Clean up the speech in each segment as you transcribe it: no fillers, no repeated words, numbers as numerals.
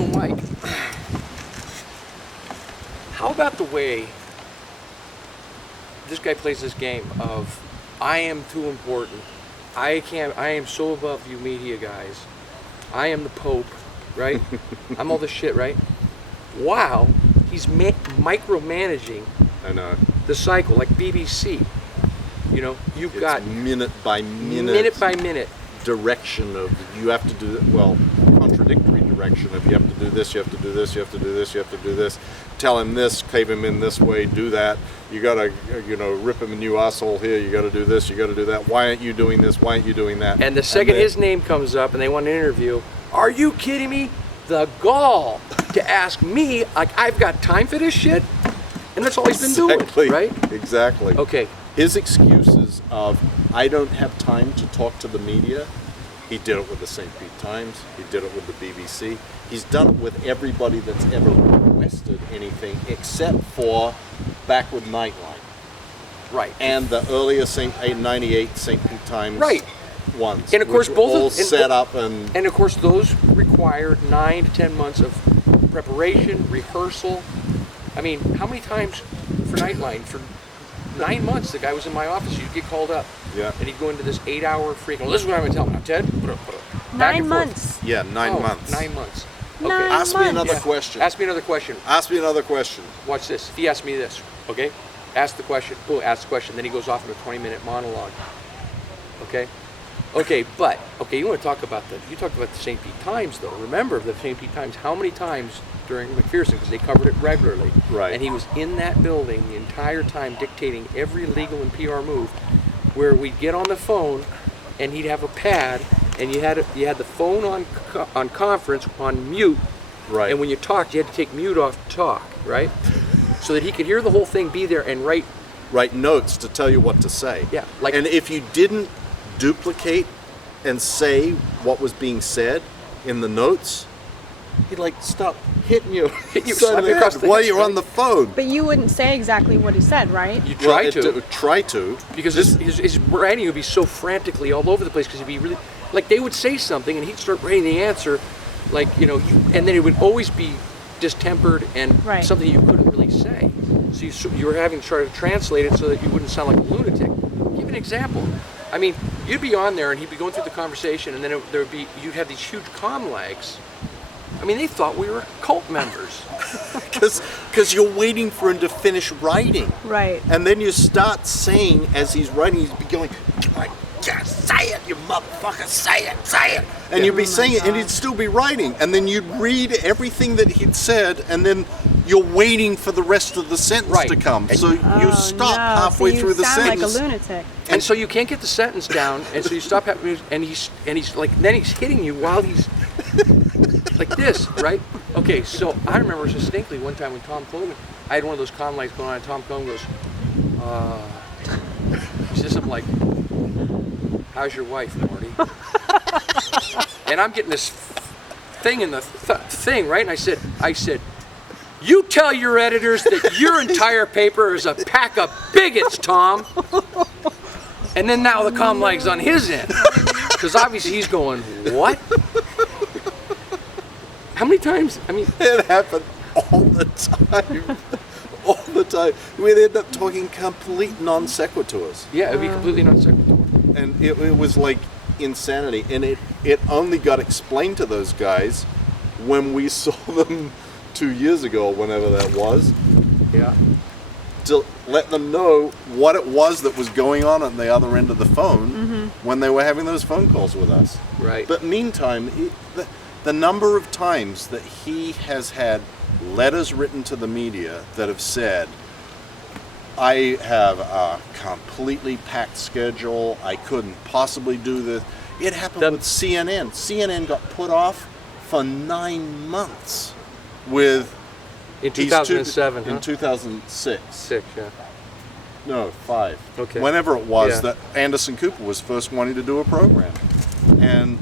Mike, how about the way this guy plays this game of, I am too important, I am so above you media guys, I am the Pope, right? I'm all this shit, right? Wow, he's micromanaging the cycle, like BBC. You know, you've got minute by minute direction of, you have to do, well, contradictory direction of, you have to do this, you have to do this, you have to do this, you have to do this, tell him this, cave him in this way, do that, you gotta, rip him a new asshole here, you gotta do this, you gotta do that, why aren't you doing this, why aren't you doing that? And the second his name comes up and they want an interview, are you kidding me? The gall to ask me, like, I've got time for this shit? And that's all he's been doing, right? Exactly. Okay. His excuses of, I don't have time to talk to the media, he did it with the St. Pete Times, he did it with the BBC, he's done it with everybody that's ever requested anything except for back with Nightline. Right. And the earlier 98 St. Pete Times ones. And of course, both all set up and of course, those require 9 to 10 months of preparation, rehearsal. I mean, how many times for Nightline? For 9 months, the guy was in my office. You'd get called up, and he'd go into this 8-hour freaking. Well, this is what I'm gonna tell him. Now, Ted, put up. 9 months. Yeah, 9 months. 9 months. Okay. 9 Ask me another months. question. Ask me another question. Ask me another question. Watch this. If he asks me this, okay? Ask the question. Boom, ask the question. Then he goes off in a 20-minute monologue. Okay? Okay, but you want to talk about you talked about the St. Pete Times, though. Remember the St. Pete Times, how many times during McPherson, because they covered it regularly. Right. And he was in that building the entire time dictating every legal and PR move, where we'd get on the phone and he'd have a pad and you had the phone on conference on mute. Right. And when you talked, you had to take mute off to talk, right? So that he could hear the whole thing, be there and write notes to tell you what to say. Yeah. And if you didn't duplicate and say what was being said in the notes, he'd stop hitting you, slap you across the while head, you're on the phone. But you wouldn't say exactly what he said, right? You try to. Try to. Because his writing would be so frantically all over the place, because he'd be really, they would say something and he'd start writing the answer, and then it would always be distempered and something you couldn't really say. So you were having to try to translate it so that you wouldn't sound like a lunatic. I'll give you an example. I mean, you'd be on there and he'd be going through the conversation, and then you'd have these huge comm lags. I mean, they thought we were cult members. Because you're waiting for him to finish writing. Right. And then you start saying, as he's writing, he'd be going, say it, you motherfucker, say it. And you'd be saying it, and he'd still be writing. And then you'd read everything that he'd said, and then you're waiting for the rest of the sentence to come. So you stop halfway through the sentence. You sound like a lunatic. And so you can't get the sentence down, and so you stop, and he's then he's hitting you while he's like this, right? Okay, so I remember distinctly one time when Tom Coleman, I had one of those comm lights going on, and Tom Coleman goes, he says something like, how's your wife, Morty? And I'm getting this thing in the thing, right? And I said, you tell your editors that your entire paper is a pack of bigots, Tom. And then now the comm lag's on his end, because obviously he's going, what? How many times? I mean, it happened all the time. All the time. We'd end up talking complete non sequiturs. Yeah, it'd be completely non sequitur. And it was like insanity. And it only got explained to those guys when we saw them 2 years ago, whenever that was. Yeah. To let them know what it was that was going on at the other end of the phone when they were having those phone calls with us. Right. But meantime, the number of times that he has had letters written to the media that have said, I have a completely packed schedule, I couldn't possibly do this. It happened with CNN. CNN got put off for 9 months with... In 2007, In 2006. 6, yeah. No, 5. Okay. Whenever it was that Anderson Cooper was first wanting to do a program. And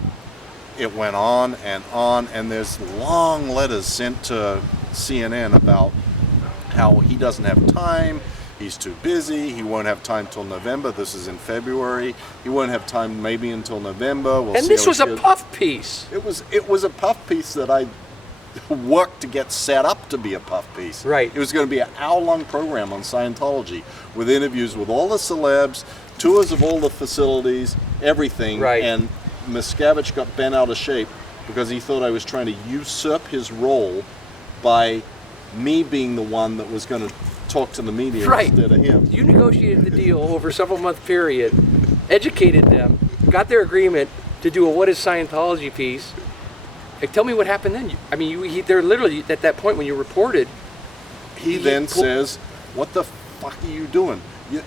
it went on, and there's long letters sent to CNN about how he doesn't have time, he's too busy, he won't have time till November. This is in February. He won't have time maybe until November. And this was a puff piece. It was a puff piece that I work to get set up to be a puff piece. Right. It was going to be an hour-long program on Scientology with interviews with all the celebs, tours of all the facilities, everything. Right. And Miscavige got bent out of shape because he thought I was trying to usurp his role by me being the one that was going to talk to the media instead of him. You negotiated the deal over a several-month period, educated them, got their agreement to do a What is Scientology piece. Like, tell me what happened then. I mean, they're literally, at that point when you reported. He then says, what the fuck are you doing?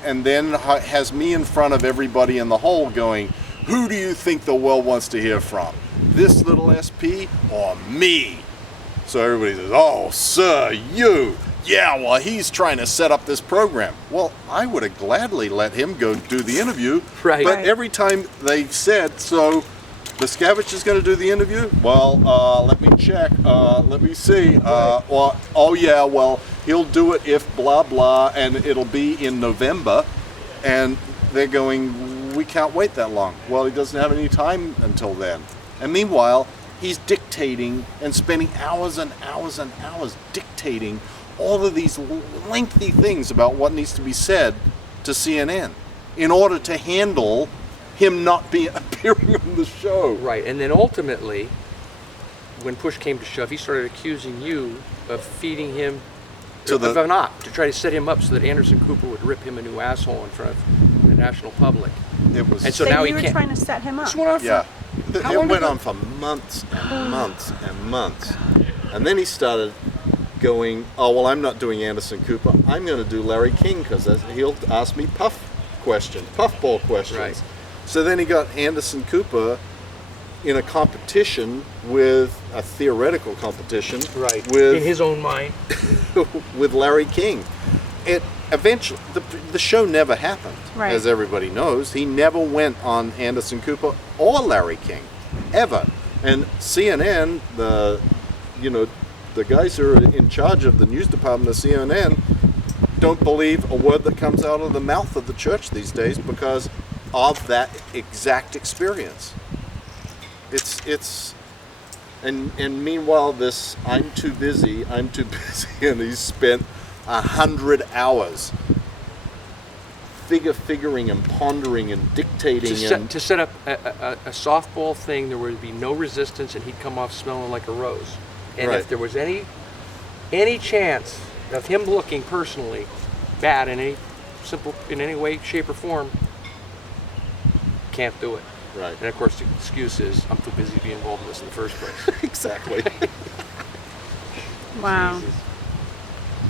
And then has me in front of everybody in the hall going, who do you think the world wants to hear from? This little SP or me? So everybody says, oh, sir, you. Yeah, well, he's trying to set up this program. Well, I would have gladly let him go do the interview. Right. But every time they said, so Miscavige is going to do the interview? Well, let me check. Let me see. Or, oh, yeah, well, he'll do it if blah, blah, and it'll be in November. And they're going, we can't wait that long. Well, he doesn't have any time until then. And meanwhile, he's dictating and spending hours and hours and hours dictating all of these lengthy things about what needs to be said to CNN in order to handle him not appearing on the show. Right, and then ultimately, when push came to shove, he started accusing you of feeding him of an op, to try to set him up so that Anderson Cooper would rip him a new asshole in front of the national public. It was, and so So now you he were can't. trying to set him up. This went on for, yeah. how It long went did on for months and months and months. And then he started going, oh, well, I'm not doing Anderson Cooper. I'm going to do Larry King because he'll ask me puffball questions. Right. So then he got Anderson Cooper in a competition with a theoretical competition. Right. With, in his own mind. with Larry King. It eventually, the show never happened, Right. as everybody knows. He never went on Anderson Cooper or Larry King, ever. And CNN, the guys who are in charge of the news department of CNN don't believe a word that comes out of the mouth of the church these days because of that exact experience. And meanwhile this I'm too busy, and he's spent 100 hours figuring and pondering and dictating To set up a softball thing, there would be no resistance, and he'd come off smelling like a rose. And Right. if there was any chance of him looking personally bad in any way, shape, or form, can't do it. right. And of course, the excuse is, I'm too busy to be involved in this in the first place. Exactly. Wow. Jesus.